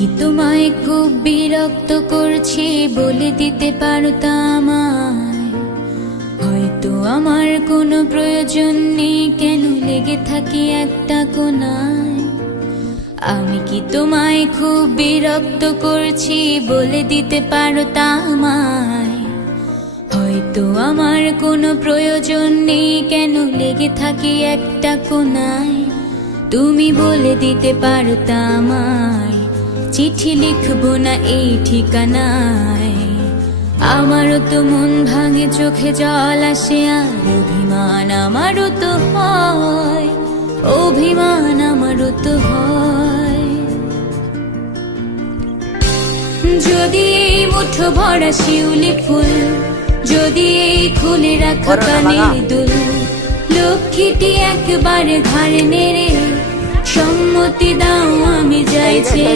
কি তোমায় খুব বিরক্ত করছি বলে দিতে পারতা আমায়? হয়তো আমার কোনো প্রয়োজন নেই, কেন লেগে থাকি একটা কোনায়। আমি কি তোমায় খুব বিরক্ত করছি বলে দিতে পারতা আমায়? হয়তো আমার কোনো প্রয়োজন নেই, কেন লেগে থাকি একটা কোনায়। তুমি বলে দিতে পারতা আমায়, চিঠি লিখবো না এই ঠিকানায়। আমারও তো মন ভাঙে, চোখে জল আসে, আর অভিমান আমারও তো হয়, অভিমান আমারও তো হয়। যদি এই মুঠো ভরা শিউলি ফুল, যদি এই খুলে রাখা কানের দুল, লক্ষ্মীটি একবারে ঘাড়ে নেড়ে সম্মতি দাও আমি যাই ছেড়ে।